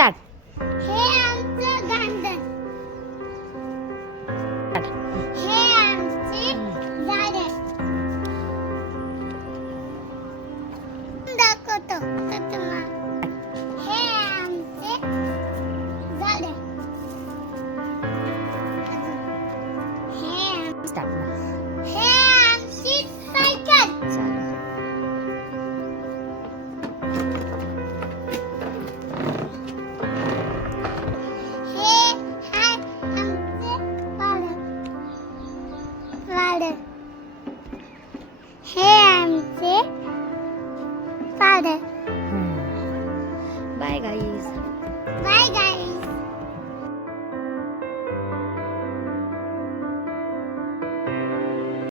Start. हे आमचं garden. हे आमचे झाडे. दाखवतो आता तुम्हाला. हे आमचे झाडे. स्टार्ट. हे आमची सायकल. हे हाय आमचे वाडे. हे आमचे पाडे. Bye guys.